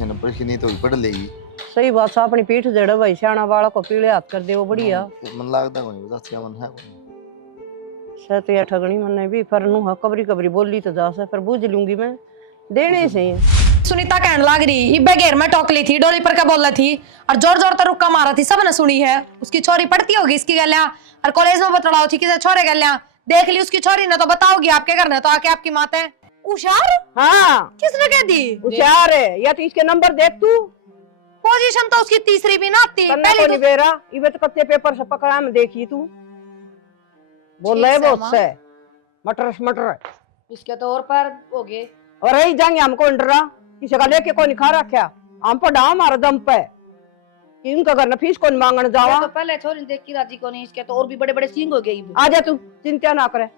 परीक्षा न परीक्षा नहीं तो भी पढ़ लेगी। सही बात सा अपनी पीठ जड़ भाई सियाना वाला को पीले हाथ कर दे वो बढ़िया मन लगता कोई बता क्या मन है कोई सत या ठगनी मन भी पर नु हाँ कबरी कबरी बोली तो जा से पर बुझ लूंगी मैं देने से ही। सुनीता कहने लग रही इब्बे घेर में टोक ली थी डोली पर क्या बोल रही थी और जोर जोर तक रुक्का मारा थी सबने सुनी है। उसकी छोरी पढ़ती होगी इसकी गलियां और कॉलेज में बतलाओ थी किसे छोरे गलियां देख ली उसकी छोरी ने तो बताओगी आपके घर ने तो आके आपकी माता है उशार। हाँ किसने कह दी होशियार है या तो इसके नंबर देख तू पोजीशन तो उसकी तीसरी भी ना आती पहले तो बेरा इबे तो कत्ते पेपर से पकड़ा में देखी तू बोल रहे बहुत से मटर इसके तो और पर हो गए और यही जाएंगे हमको इंडरा किसी का लेके कोई खा रखा हम पर डाम हमारा दम पे इनका घर फीस कौन मांगने जावा तो पहले छोरी देख की राजी को नहीं इसके तो और भी बड़े बड़े सींग हो गए। आ जा तू चिंता ना करे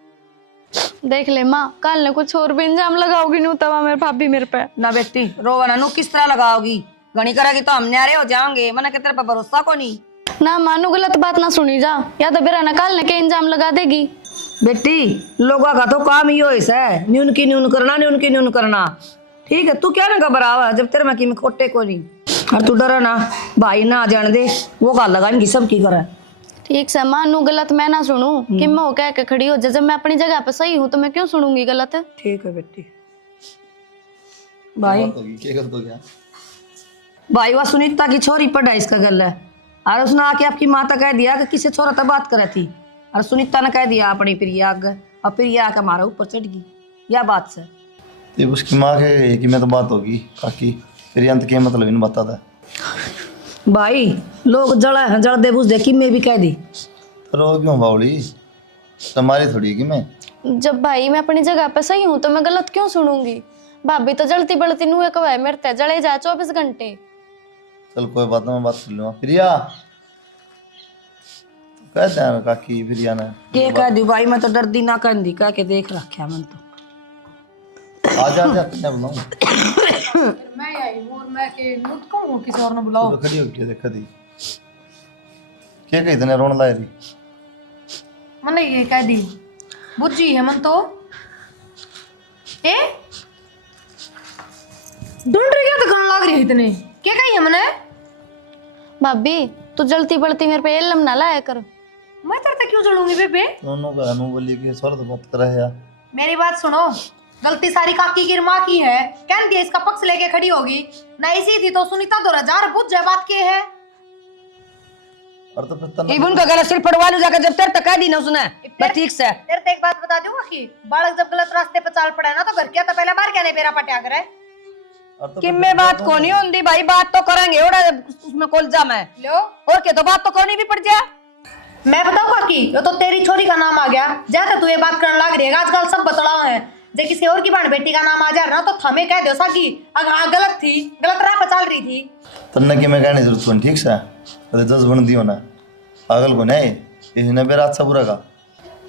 देख ले माँ कल ने कुछ और भी इंजाम लगाओगी नू तवा मेरे भाभी मेरे पे ना बेटी रोवाना नु किस तरह लगाओगी घनी करेगी तो हम न्यारे हो जाएंगे मना के तेरे पे भरोसा को नहीं ना मानू गलत बात ना सुनी जा या तो बेरा ना कल ने के इंजाम लगा देगी। बेटी लोगों का तो काम ही है न्यून की न्यून करना ठीक है तू क्या ना घबरावा जब तेरे में की खोटे को नहीं और तू डरा ना भाई ना जान दे वो गाल लगाएंगी सब की करे ठीक से मानू गलत मैं ना सुनूं कि मैं हो कह के खड़ी हो जब मैं अपनी जगह पे सही हूँ तो मैं क्यों सुनूंगी गलत। ठीक है बेटी भाई क्या कर दो क्या भाई वह सुनीता की छोरी पढ़ा इसका गल है और उसने आके आपकी माता कह दिया कि किसी छोरा तक बात करे थी और सुनीता ने कह दिया अपनी प्रिया आगे और प्रिया आके हमारा ऊपर चढ़ गई या बात से ये उसकी माँ के कि मैं तो बात होगी काकी फिर अंत के मतलब इन बता था भाई लोग जड़ दे बुझ दे कि मैं भी कह दी रो क्यों बावली तुम्हारी थोड़ी कि मैं जब भाई मैं अपनी जगह पे सही हूँ तो मैं गलत क्यों सुनूंगी। भाभी तो जलती बलती नुए कवाए मेरे ते जले जाए 24 घंटे। चल कोई बात ना मैं बात कर लूँगा प्रिया तो कहते हैं काकी प्रिया ने ये कह दी भाई मैं तो डरदी ना कह दी कह के देख रखा मन तो आजा कितने बुलाऊं मैं आई हूं और मैं के मुझ को हूं किसी और ने बुलाओ तो खड़ी हो गई देखा दी क्या कही तने रोन लाई रही मैंने ये कह दी बुझी है मन तो ए ढूंढ रही क्या तो गन लग रही है इतने क्या कही है मैंने भाभी तू जलती बलती मेरे पे इल्म ना लाया कर। मैं तेरे से क्यों जलूंगी बेबे दोनों का अनु बोली कि सर तो बात कर रहे हैं मेरी बात सुनो गलती सारी काकी की माँ की है कह दिया इसका पक्ष लेके खड़ी होगी ना इसी थी तो सुनीता 2000 बुझ जाए बात की है और तो फिर इबन का गला सिर पड़वा लू जाकर जब तेरे तक कह दी ना उसने बस ठीक से तेरे से एक बात बता दूंगा कि बालक जब गलत रास्ते पे चाल पड़ा ना तो घर क्या तो पहले बार क्या नहीं बेरा पटिया करे कि मैं बात को नहीं होती भाई बात तो करेंगे ओड़ा उसमें कोलजा में लो और क्या तो बात तो करनी भी पड़ जाए। मैं बताऊँ काकी ये तो तेरी छोरी का नाम आ गया जैसे तू ये बात करने लग रही है आजकल सब बतलाओ है जे किसी और की बहन बेटी का नाम आ जा रहा तो थमे कह दो साकी हाँ गलत थी गलत राह पर चल रही थी तन्ने की मैं कहने जरूरत नहीं ठीक से अरे 10 बन दियो ना पागल को नहीं इसने बेरा अच्छा बुरा का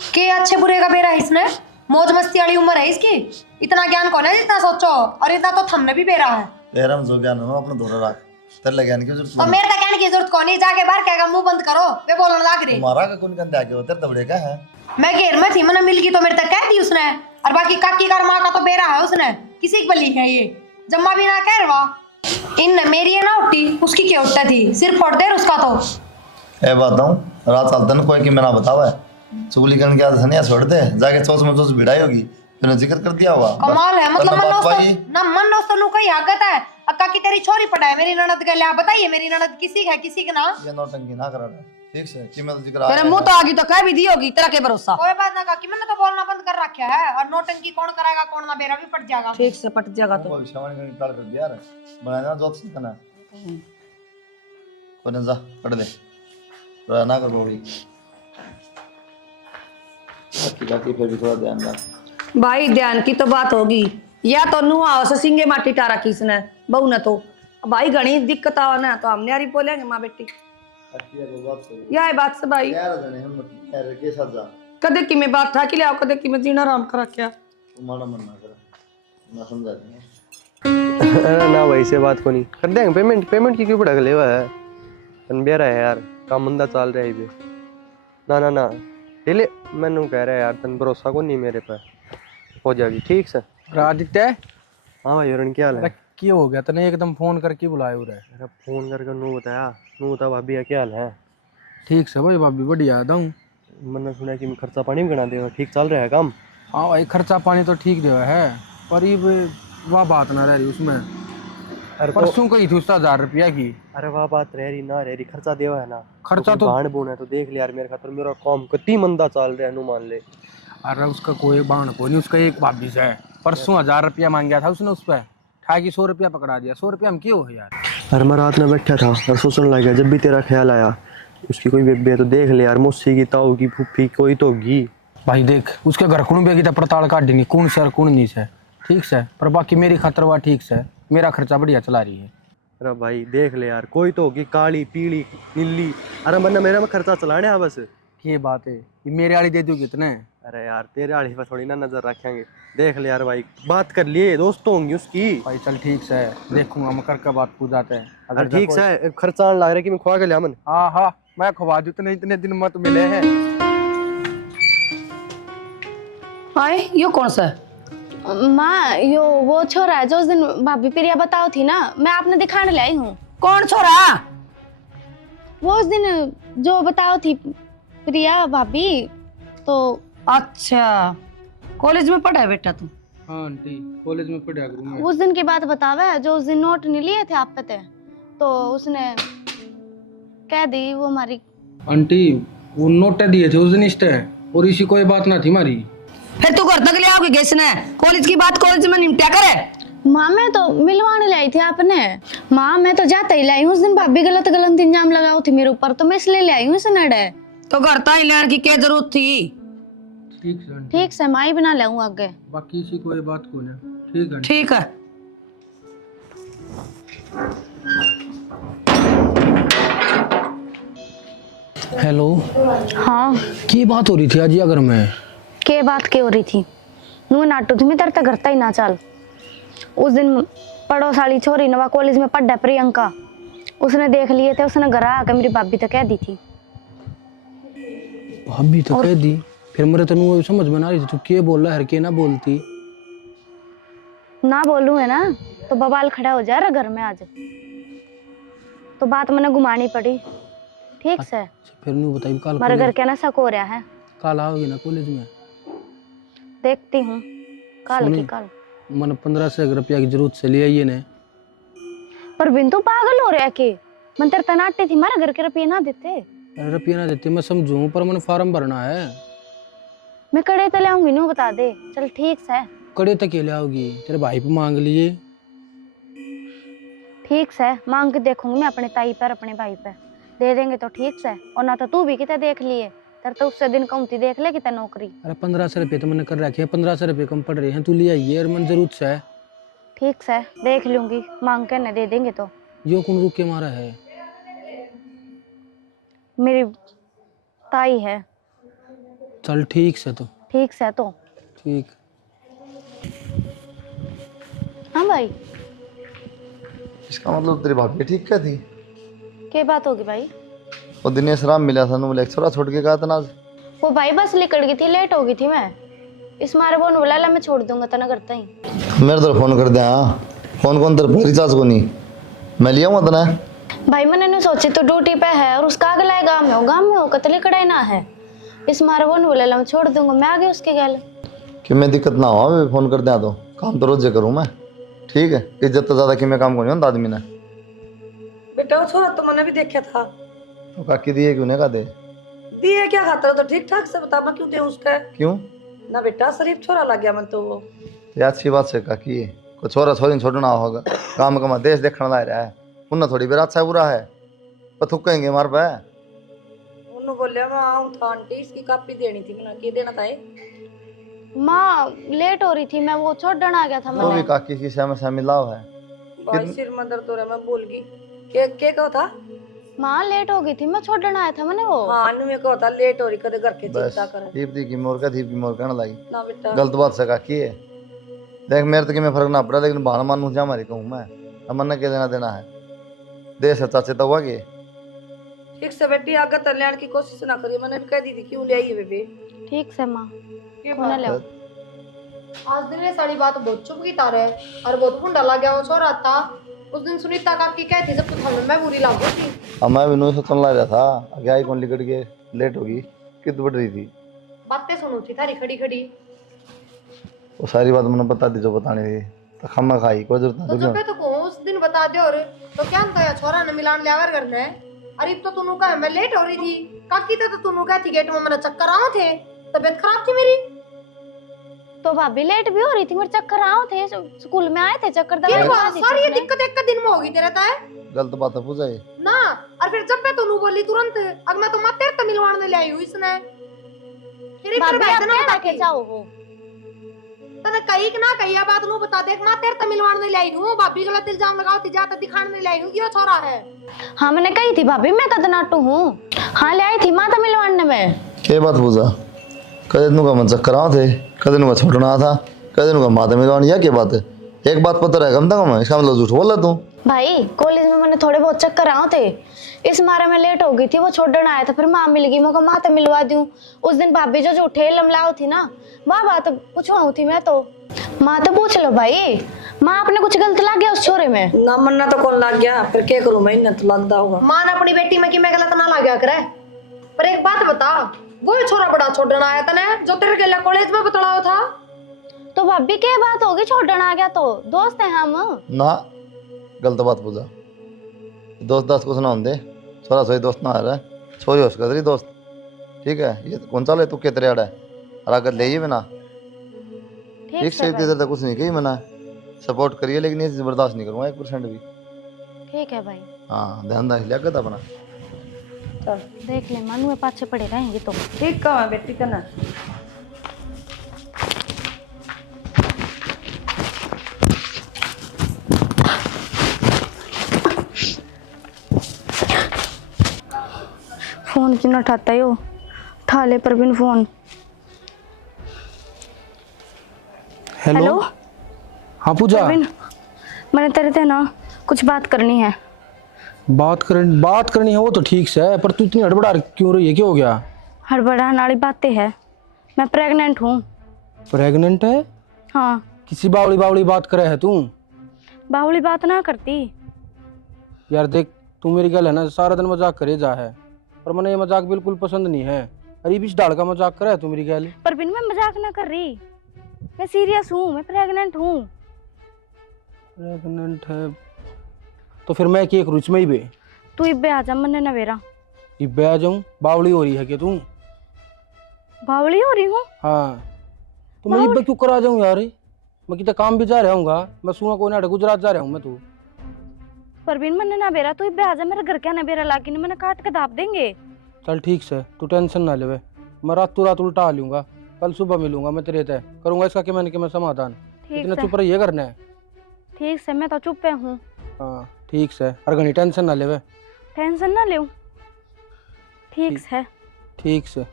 के अच्छे बुरे का बेरा इसने मौज मस्ती वाली उम्र है इसकी इतना ज्ञान कौन है जितना सोचो और इतना तो थमने भी बेरा है तेरा जो ज्ञान हो अपना धोरा रख तेरे लगे ज्ञान की जरूरत तो मेरे का कहने की जरूरत कौन है जाके बाहर कहेगा मुंह बंद करो वे बोलने लग रही तुम्हारा का कौन कंधे आगे होते तबड़े का है मैं घेर में थी मैंने मिल गई तो मेरे तक कह दी उसने और बाकी काकी का माँ का तो बेरा है उसने किसी की बली है ये जम्मा भी ना कह रहा इन मेरी है ना उठी उसकी क्या उठता थी सिर्फ फोड़ दे उसका तो ए बताऊं रात चलता ना कोई कि मैं ना बतावा चुगली करने की आदत नहीं है छोड़ दे जाके सोच में सोच भिड़ाई होगी फिर जिक्र कर दिया हुआ कमाल है मतलब मन दोस्तों कोई आगत है अक्का की तेरी छोरी पड़ा है मेरी ननद के लिए बताइए मेरी ननद किसी है किसी का ना ये नौटंकी ना करा ठीक से कि मैं तो जिक्र तेरे मुंह तो आ गई तो कह भी दी होगी तेरा के भरोसा कोई बात ना काकी मैंने तो बोलना बंद कर रखा है और नौटंकी कौन कराएगा कौन ना बेरा भी पड़ जाएगा ठीक से पट जाएगा तो कोई भविष्यवाणी करने टाल कर दिया रे बनाना जोत से करना कोने जा पढ़ ले ना कर रोड़ी बाकी फिर भी थोड़ा ध्यान रख भाई ध्यान की तो बात होगी या तो नुआ से सिंगे माटी टारा किसने बहू ने तो भाई घनी दिक्कत आवा ना तो हमने यारी बोलेंगे माँ बेटी या बात से भाई के साथ जा कदे की मैं बात था कि ले आओ कदे की मैं जीना आराम करा क्या तुम्हारा मन ना कर ना समझा देंगे ना भाई से बात को नहीं कर देंगे पेमेंट की क्यों भड़क ले हुआ है अनबेरा है यार काम मंदा चल रहा है ना ना ना ले मैनू कह रहा है यार तन भरोसा को नहीं मेरे पे हो जाएगी ठीक से आदित्य हाँ भाई अरुण क्या हाल है क्यों हो गया तने एकदम फोन करके बुलाया उरे? मेरा फोन करके नू बताया, नू बता भाभी क्या हाल है? ठीक से भाई भाभी बढ़िया हूँ। मैंने सुना कि मैं खर्चा पानी भी गना देगा, ठीक चल रहा है काम? हाँ भाई खर्चा पानी तो ठीक जो है, पर ये वह बात ना रह रही उसमें। अरे तो परसों कही थी उसका 1000 रुपया की। अरे वाह बात रह रही ना रह रही, खर्चा देवा है ना। खर्चा तो बाण बून है तो देख ले यार, मेरे खातर मेरा काम कितनी मंदा चल रहा है, नू मान ले। अरे उसका कोई बाण को नहीं, उसका एक भाभी से है। परसों 1000 रुपया मांग गया था उसने, उस पर ठाकी 100 रुपया पकड़ा दिया। 100 रुपया हम क्यों है यार? अरे मैं रात में बैठा था और सोचने लगा, जब भी तेरा ख्याल आया उसकी कोई बेबी है तो देख ले यार, मौसी की ताऊ की फूफी कोई तो होगी। भाई देख उसके घर कुण बेगी तो पड़ताल काट देंगे कौन से और कौन नहीं से, ठीक से। पर बाकी मेरी खातर वह ठीक से, मेरा खर्चा बढ़िया चला रही है। अरे भाई देख ले यार, कोई तो होगी काली पीली नीली। अरे मन्ना मेरा में खर्चा चलाने है बस। ये बात है, ये मेरे वाली दे दू कितने? अरे यार तेरे आड़ी पर थोड़ी ना नजर रखेंगे, देख ले यार भाई, बात कर लिए दोस्तों होंगी उसकी। भाई चल ठीक से देखूंगा, हम करके बात पूछ जाते हैं। अरे ठीक से खर्चा आने लग रहा है कि मैं खुआ के लिया मन। हाँ हाँ मैं खवा दूँ, इतने दिन मत मिले हैं। हाय यो कौन सा है? माँ यो वो छोरा है जो उस दिन भाभी प्रिया बताओ थी ना, मैं आपने दिखाने लाई हूँ। कौन छोरा? वो उस दिन जो बताओ थी प्रिया भाभी, तो अच्छा कॉलेज में पढ़ा है बेटा तू? हाँ आंटी कॉलेज में पढ़ा करूँ मैं। उस दिन की बात बतावे है, जो उस दिन नोट नहीं लिए थे आप पे थे, तो उसने कह दी वो हमारी। आंटी वो नोट दिए थे उस दिन इष्ट है, और इसी कोई बात ना थी हमारी। फिर तू घर तक ले आओगे कैसे ने? कॉलेज की बात कॉलेज में निपटा करे। माँ मैं तो मिलवाने लाई थी आपने। माँ मैं तो जाता ही लाई हूँ, उस दिन भाभी गलत गलत इंजाम लगाओ थी मेरे ऊपर, तो मैं इसलिए ले आई हूँ इस नड़े। तो घर ता ही लेने की क्या जरूरत थी? ठीक है आंटी, ठीक से माँ ही बना ले आगे। बाकी इसी कोई बात को ना। ठीक है आंटी। ठीक है। हेलो, हाँ की बात हो रही थी आज अगर मैं? के बात के हो रही थी? नू नाटू तुम्हें तरता करता ही ना चल। उस दिन पड़ोसाली छोरी नवा कॉलेज में पढ़ा प्रियंका, उसने देख लिए थे, उसने घर आकर मेरी भाभी तो कह दी थी। भाभी तो कह दी? फिर मेरे तो समझ में ना रही थी तू के बोल रहा है, के ना बोलती। ना बोलूँ है ना तो बवाल खड़ा हो जा रहा घर में आज, तो बात मैंने घुमानी पड़ी। ठीक से अच्छा, फिर नहीं बताई कल हमारे घर क्या ना शक हो रहा है। कल आओगी ना कॉलेज में? देखती हूँ कल की कल। मन 1500 रुपया की जरूरत से ले आइए ने। पर बिंदु पागल हो रहा है कि मन तेरे तनाटे थी, हमारे घर के रुपये ना देते। अरे रुपया ना देते मैं समझूं, पर मन फार्म भरना है। मैं कड़े तो लाऊंगी नू बता दे। चल ठीक से कड़े तक ले आओगी? तेरे भाई पे मांग लिए। ठीक से मांग के देखूंगी मैं अपने ताई पर अपने भाई पे, दे देंगे तो ठीक से, और ना तो तू भी कितने देख लिए, तेरे तो उससे दिन कमती देख ले कितने नौकरी। अरे 1500 रुपये तो मैंने कर रखे हैं, 1500 रुपये कम पड़ रहे हैं, तू ले आइए और मन जरूरत से है। ठीक से देख लूंगी, मांग के न दे देंगे तो। यो कौन रुक के मारा है? मेरी ताई है। चल ठीक से तो। ठीक से तो ठीक। हाँ भाई इसका मतलब तेरी भाभी ठीक क्या थी? क्या बात होगी भाई? वो दिनेश राम मिला था, बोले छोरा छोड़ के गया था ना। वो भाई बस निकल गई थी, लेट हो गई थी मैं, इस मारे वो बोला ला मैं छोड़ दूंगा तना करता ही। मेरे तरफ फोन कर दे। हाँ फोन कौन तेरे रिचार्ज को नहीं मैं लिया हूँ तना। भाई मैंने नहीं सोची तो ड्यूटी पे है और उसका अगला है गाँव में हो कतली कड़ाई ना है, इस मारे वो बोला ला मैं छोड़ दूंगा, मैं आ गई उसके गल। कि मैं दिक्कत ना हो फोन कर दिया तो काम तो रोजे करूँ मैं। ठीक है इज्जत तो ज्यादा कि मैं काम को नहीं होता आदमी ने। बेटा वो छोरा तो मैंने भी देखा था। तो काकी दिए क्यों नहीं का दे? दिए क्या खाता हो तो ठीक ठाक से बता, मैं क्यों दे उसका? क्यों ना बेटा शरीफ छोरा लग गया मन तो वो। ये अच्छी बात से काकी को छोरा छोरी छोड़ना होगा, काम कमा देश देखने ला रहा है, उन्हें थोड़ी बेरा अच्छा बुरा है पर थुकेंगे मार पे। उन्होंने बोलिया मैं आऊँ था आंटी इसकी कापी देनी थी, मैंने की देना था। माँ लेट हो रही थी, मैं वो छोड़ने आ गया था वो भी मैंने। काकी की से मिलाव है। भाई सिर में दर्द हो रहा है, मैं भूल गई के कहो था। माँ लेट हो गई थी, मैं छोड़ने आया था मैंने वो। हाँ नु में कहो था लेट हो रही कदे घर के बस चिंता करे दीप की मोर का दीप की मोर कहने लगी। ना बेटा गलत बात से काकी है। देख मेरे तो कि मैं फर्क ना पड़ा, लेकिन बहाना मानू जा हमारी कहूँ मैं, अब मन के देना देना है देश है चाचे तो हुआ कि। ठीक से बेटी आगे तल्याण की कोशिश ना करिए, मैंने कह दी थी क्यों ले आई है बेबी। ठीक से माँ होने ले। आज दिन ये सारी बात बहुत चुप की तारे और बहुत फुंडा लग गया वो छोरा था। उस दिन सुनीता काकी कहती जब तो मैं बुरी लागू थी। अब मैं भी नहीं सोचने लग रहा था, आगे आई कौन लिकट के लेट होगी, कित बढ़ रही थी। बातें सुनो थी थारी खड़ी खड़ी। वो सारी बात मैंने बता दी जो बतानी थी, तो खम्मा खाई कोई जरूरत तो नहीं। जब तो कहूं उस दिन बता दे और तो क्या तो या छोरा ने मिलान लियावर करना है। अरे तो तूने कहा मैं लेट हो रही थी, काकी तो तूने कहती गेट में मेरा चक्कर आओ थे, तबीयत खराब थी मेरी। तो भाभी लेट भी हो रही थी, मेरे चक्कर आओ थे, स्कूल में आए थे चक्कर क्या दवाई बात, खा दी थी सारी ये उसने। दिक्कत एक का दिन में होगी तेरे ताए गलत बात है पूजा ये। ना। और फिर जब मैं तूने बोली तुरंत अब मैं तो मां तेरे तो मिलवाने ले आई हूं इसने। फिर इधर भाभी बैठ आप ना क्या बता लेके के जाओ हो? तने कही कि ना कही बात नु बता दे मां तेरे तो मिलवाने ले आई हूं। भाभी गलत इल्जाम लगाओ थी जाते दिखाने ले आई हूं ये छोरा है। हाँ मैंने कही थी भाभी मैं कदनाटू हूँ। हाँ ले आई थी माता मिलवाने में। क्या बात पूजा, कदे नु का मन चक्कर आओ थे, कदे नु का छोड़ना था, कदे नु का माता मिलवानी या क्या बात है। एक बात पता रहे कम तक इसका मतलब झूठ बोला तू। भाई कॉलेज में मैंने थोड़े बहुत चक्कर आओ थे, इस मारे में लेट हो गई थी, वो छोड़ने आया था, फिर माँ मिल गई, मैं माता मिलवा दूं। उस दिन भाभी जो झूठे लमलाओ थी ना, माँ बात पूछवाऊ थी मैं तो। माँ तो पूछ लो भाई, माँ आपने कुछ गलत लग गया उस छोरे में? ना मनना तो कौन लग गया, फिर क्या करूं मैं, इन्हें तो लगता होगा। मां ने अपनी बेटी में कि मैं गलत ना लग गया करे। पर एक बात बता, वो छोरा बड़ा छोड़ना आया तने जो तेरे के कॉलेज में बतलाओ था। तो भाभी क्या बात होगी, छोड़ने आ गया तो दोस्त है हम। ना गलत बात पूजा, दोस्त दास्त कुछ ना होंगे, छोरा सोई दोस्त ना आ रहा है, छोरी होश कर दोस्त। ठीक है ये तो कौन चले तू कितने आड़ा है और अगर ले बिना ठीक से इधर तक कुछ नहीं कही मैंने, सपोर्ट करिए लेकिन ये बर्दाश्त नहीं करूँगा 1% भी। ठीक है भाई। हाँ ध्यान रख लिया कर अपना। चल देख ले मनु में पाछे पड़े रहेंगे तो। ठीक कहा बेटी तना। फोन क्यों ना उठाता है वो, उठा ले परवीन फोन। हेलो। हाँ पूजा। परवीन मैंने तेरे से ना कुछ बात करनी है। बात करनी है वो तो ठीक से है, पर तू इतनी हड़बड़ा क्यों रही है, क्या हो गया? हड़बड़ाने वाली बातें है, मैं प्रेग्नेंट हूँ। प्रेग्नेंट है? हाँ। किसी बावली बात करे है तू? बावली बात ना करती यार देख तू मेरी गल है ना, सारा दिन मजाक करे जा है, पर मैंने ये मजाक बिल्कुल पसंद नहीं है। अरे बीच डाल का मजाक करे है तू मेरी गल। परवीन मैं मजाक ना कर रही, मैं सीरियस हूँ, मैं प्रेग्नेंट हूँ। प्रेग्नेंट है तो फिर मैं क्या करूँ इसमें ही बे? तू इब्बे आ जा, मन्ने नवेरा। इब्बे आ जाऊँ? बावली हो रही है क्या तू? बावली हो रही हूँ? हाँ तो मैं इब्बे क्यों करा जाऊँ यार, मैं कितना काम भी जा रहा हूँ, मैं सुना को नाटक गुजरात जा रहा हूँ मैं। तू परवीन मन्ने नवेरा, तू इब्बे आ जा, मेरे घर क्या नवेरा लाके नहीं, मैंने काट के दाप देंगे। चल ठीक से तू टेंशन ना ले, मैं रात उल्टा आ लूँगा, कल सुबह मिलूंगा मैं तेरे तय करूँगा इसका कि मैं समाधान। इतना चुप रहिए करना है। ठीक से मैं तो चुप पे हूँ। हाँ ठीक से, और घनी टेंशन ना ले। टेंशन ना ले। ठीक से। ठीक से।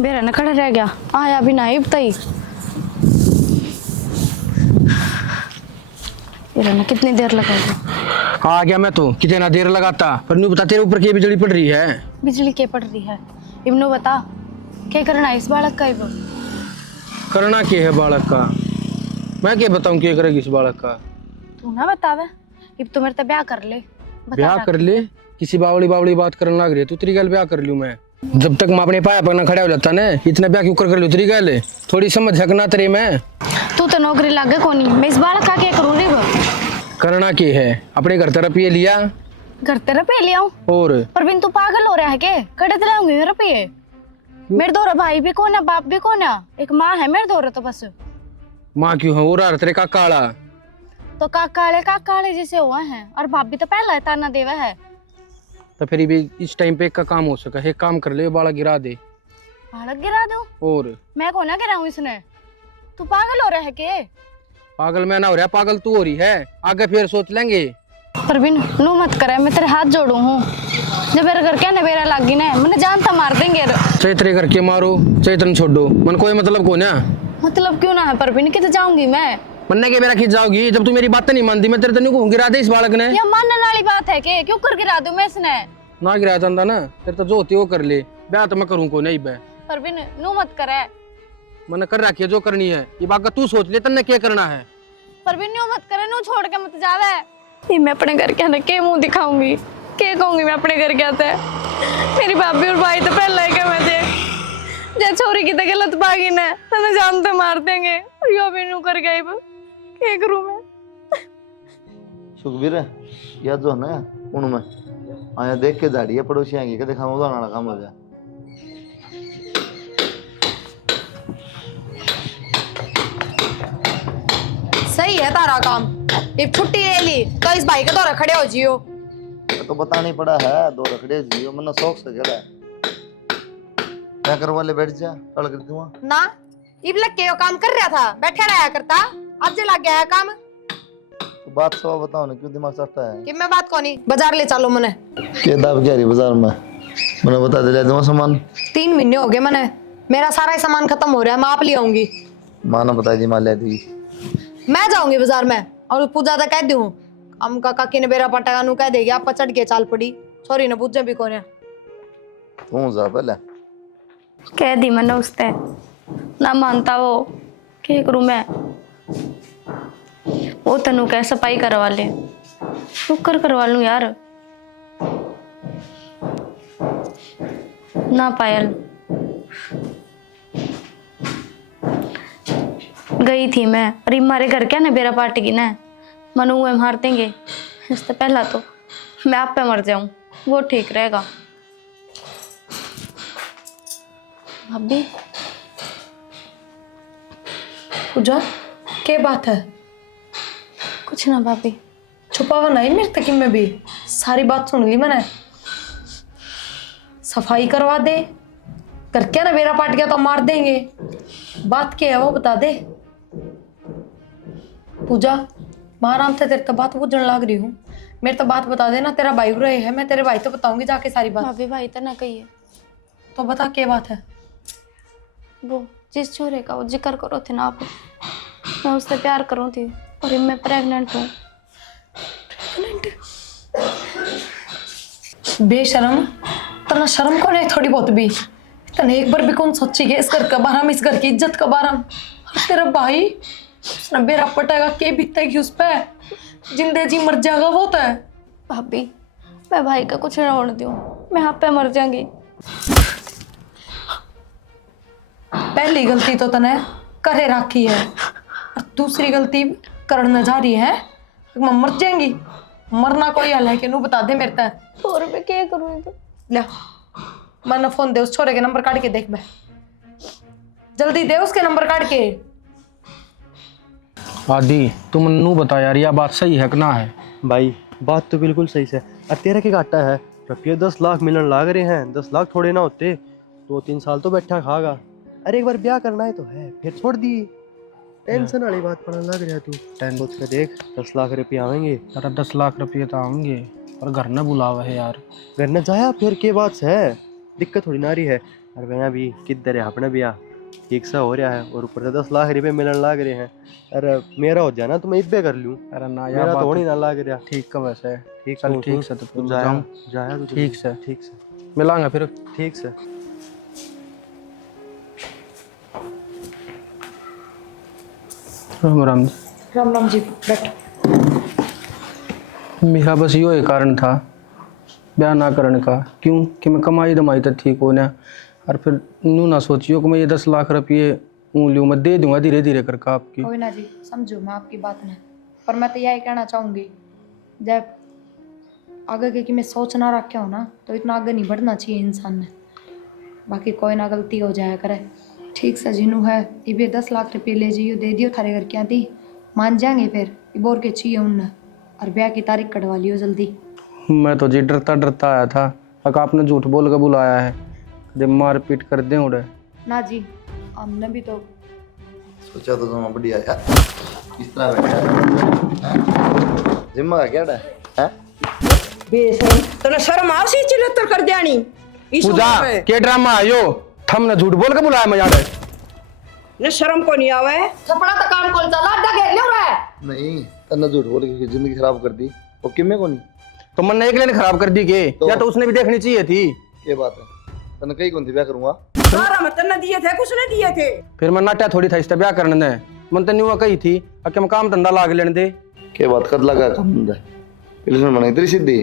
बेरा न खड़ा रह गया, आया भी ना इब तई। बेरा न कितनी देर लगाएगा? आ गया मैं तो, कितना देर लगाता, पर नहीं बता तेरे ऊपर की बिजली पड़ रही है। बिजली के पड़ रही है? इब्नो बता क्या करना है इस बालक का? इब करना क्या है बालक का? मैं क्या बताऊं क्या करेगी इस बालक का? तू ना बतावे। इब तो मेरे से ब्याह कर ले। ब्याह कर ले? किसी बावली बात करने लग रही है तू, तेरी गल ब्याह कर लूं मैं? जब तक मैं अपने पाया पर ना खड़ा हो जाता ना, इतना ब्याह क्यों कर लूं? तेरी गल थोड़ी समझ सकना तेरे में। तू तो नौकरी लागे कोनी, मैं इस बालक का क्या करूं रे? करना क्या है, अपने घर तरफ ये लिया, घर तेरा पे ले आऊं? और परवीन तू पागल हो रहा है के? कड़े दिलाऊंगी मेरे पे। मेरे दो भाई भी कौन है, बाप भी कौन है, एक माँ है मेरे दो तो बस। माँ क्यों है? और आ तेरे का काला तो काकाले जैसे हुआ है, और बाप भी तो पहला ताना देवा है। तो फिर भी इस टाइम पे एक का काम हो सका है, एक काम कर ले, बाला गिरा दे। बालक गिरा दूं? और मैं कौन ना गिराऊं इसने? तू पागल हो रहा है के? पागल मैं ना हो रहा, पागल तू हो रही है, आगे फिर सोच लेंगे। परवीन नू मत करे, मैं तेरे हाथ जोड़ू हूँ। जब मेरे घर क्या नवेरा लागी ना, मैंने जानता मार देंगे। चाहे तेरे घर के मारो चाहे तेन छोड़ो, मन कोई मतलब को ना। मतलब क्यों ना है परवीन, कितने जाऊंगी मैं? मन्ने के मेरा खींच जाओगी जब तू मेरी बातें नहीं मानती। मैं तेरे तनु को गिरा दे इस बालक ने। ये मानने वाली बात है के? क्यों कर गिरा दूं मैं इसने? ना गिरा जाता ना, तेरे तो जो होती वो कर ले, ब्याह तो मैं करूँ को नहीं बे। परवीन नू मत करे। मैंने कर रखी है जो करनी है, ये बात का तू सोच ले तन्ने क्या करना है। पर भी न्यू मत करे, न्यू छोड़ के मत जावे। ये मैं अपने घर के के मुंह दिखाऊंगी, के कहूंगी मैं अपने घर के आते। मेरी भाभी और भाई तो पहले ही के मैं जे छोरी की तो गलत बागी ने तने जानते मार देंगे, और यो भी न्यू कर गई के करूं मैं। सुखबीर या जो है उनमें आया देख के झाड़ी है पड़ोसी आएंगे के देखा उदाहरण काम हो जाए। सही है तारा काम, ये छुट्टी ले ली तो इस भाई के दौरे खड़े हो जियो। तो बता नहीं पड़ा है, दो रखड़े जियो मना शौक से खेला है। क्या कर वाले बैठ जा कल कर दूंगा ना इब लग के यो काम कर रहा था, बैठे रहा करता, अब जे लग गया है काम। तो बात सब बताओ ना, क्यों दिमाग चढ़ता है कि मैं बात कोनी, बाजार ले चलो मने। के दाब क्या रही बाजार में मैंने बता दे दूंगा सामान। 3 महीने हो गए मने, मेरा सारा ही सामान खत्म हो रहा है, मैं आप ले आऊंगी। माँ ने बताई दी, माँ ले दी। मैं जाऊंगी बाजार में और पूजा तक कह दूं हम का काकी ने बेरा पटागा नु कह देगी आप चढ़ के चाल पड़ी, सॉरी ने पूछे भी कोने। तू जा पहले कह दी मैंने उसते, ना मानता वो, क्या करूं मैं। वो तनु कह सफाई करवा ले, शुक्र करवा लूं यार। ना पायल गई थी मैं, अरे हमारे घर क्या ना बेरा पार्टी की ना मनु हुए मार देंगे, इससे पहला तो मैं आप पे मर जाऊं, वो ठीक रहेगा। भाभी पूजा क्या बात है? कुछ ना भाभी। छुपावा नहीं मेरे तक में भी, सारी बात सुन ली मैंने। सफाई करवा दे, कर क्या ना बेरा पाट गया तो मार देंगे, बात क्या है वो बता दे। पूजा मैं आराम से तेरे तो बात बुझने लग रही हूँ, मेरे तो बात बता देना, तेरा भाई रहे है, मैं तेरे भाई तो बताऊंगी जाके सारी बात। भाभी भाई तो ना कहिए, तो बता क्या बात है। वो जिस छोरे का वो जिक्र करो थे ना आप, मैं उससे प्यार करूँ थी और मैं प्रेग्नेंट हूँ। बेशरम, तना शर्म कौन है थोड़ी बहुत भी, तने एक बार भी कौन सोची है इस घर का बारम, इस घर की इज्जत का बारम। तेरा भाई उसने बेरा पटेगा के बीतेगी उस पे, जिंदे जी मर जाएगा वो तो है। भाभी मैं भाई का कुछ ना होने दूँ, मैं आप पे मर जाऊंगी। पहली गलती तो तने करे रखी है और दूसरी गलती करने जा रही है, मैं मर जाएंगी। मरना कोई हल है कि नू बता दे मेरे तक। और मैं क्या करूँ तो ले मैंने फोन दे, उस छोरे के नंबर काट के देख, मैं जल्दी दे उसके नंबर काट के। आदि तुम नू बता यार, यह बात सही है कि ना है? भाई बात तो बिल्कुल सही है। और तेरा क्या घाटा है, रुपये 10 लाख मिलने लाग रहे हैं, 10 लाख थोड़े ना होते, 2-3 साल तो बैठा खागा। अरे एक बार ब्याह करना है तो है, फिर छोड़ दी। टेंशन वाली बात पढ़ने लग रहा है तू। सोच के देख, 10 लाख रुपये आवेंगे। अरे 10 लाख रुपये तो आएंगे, और घर न बुलावा है यार। घर न जाया फिर के बात है, दिक्कत थोड़ी ना रही है। और भैया भी किधर है अपना ब्याह, ठीक सा हो रहा है, और ऊपर से 10 लाख रुपये मिलने लग रहे हैं। अरे मेरा हो जाना तो मैं इस पे कर लूँ। अरे ना यार, मेरा तो होनी ना लग रहा। ठीक का वैसे ठीक चल, ठीक से तो तुम जाया तो ठीक से ठीक से मिलांगा फिर। ठीक से। राम राम। राम राम जी, बैठ। मेरा बस यो एक कारण था ब्याह ना करने का, क्यों कि मैं कमाई दमाई तो ठीक हो ना, और फिर नू ना सोचियो कि मैं ये 10 लाख रुपये लूँ, मैं दे दूंगा धीरे धीरे करके आपकी। कोई ना जी, समझो मैं आपकी बात नहीं, पर मैं तो यही कहना चाहूँगी, जब आगे की मैं सोच ना रखा हूँ ना, तो इतना आगे नहीं बढ़ना चाहिए इंसान ने। बाकी कोई ना गलती हो जाया करे। ठीक से जिनू है ये 10 लाख रुपये ले जाइयो, दे दियो थारे घर क्या थी, मान जाएंगे फिर बोर के चाहिए उनने, और ब्याह की तारीख कटवा लियो जल्दी। मैं तो जी डरता डरता आया था, अगर आपने झूठ बोल कर बुलाया है, जब मार पीट कर दें उड़े। ना जी, हमने भी तो सोचा तो तुम बढ़िया यार, इस तरह बैठा जिम्मा का क्या है? बेशरम, तने शर्म आवसी चिल्लतर कर जानी इस पूजा उम्र पे। के ड्रामा आयो, थमने झूठ बोल के बुलाया मैं यार। ने शर्म को नहीं आवे, थपड़ा तो काम कौन सा लाडा घेर लियो रे। नहीं तन्ने झूठ बोल के जिंदगी खराब कर दी, वो किमे को नहीं तो मैंने एक लेने खराब कर दी के, या तो उसने भी देखनी चाहिए थी। ये बात है, तन्ने कहीं कौन थी ब्याह करूंगा। सारा मत न दिए थे, कुछ नहीं दिए थे। फिर मैं नाट्या थोड़ी था इससे ब्याह करने दे। मन तो न्यू कही थी कि मैं काम धंधा लाग लेने दे। के बात कर लगा काम धंधा पुलिस में बनी तेरी सीधी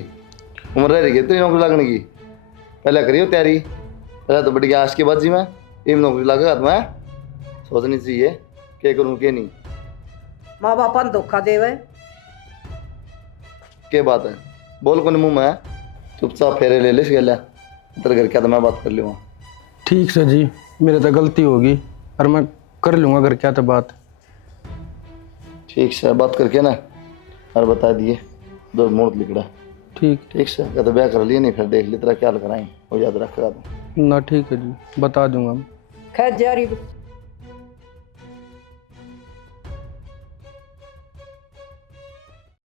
उम्र रह गई तेरी नौकरी लगने की। पहले करियो तैयारी, पहले तो बढ़िया आज के बाद जी मैं ये नौकरी लगा तो मैं सोचनी चाहिए क्या करूँ क्या नहीं। माँ बापा ने धोखा देवे। क्या बात है बोल को मुँह में चुपचाप फेरे ले ले गया तेरे घर क्या तो मैं बात कर लूँगा। ठीक से जी, मेरे तो गलती होगी और मैं कर लूँगा घर क्या तो बात। ठीक से बात करके ना और बता दिए दो मुहूर्त लिखड़ा। ठीक से क्या तो ब्याह कर लिए नहीं फिर देख ली तेरा क्या कराएं वो याद रखेगा तो ना। ठीक है जी, बता दूंगा। खैर जारी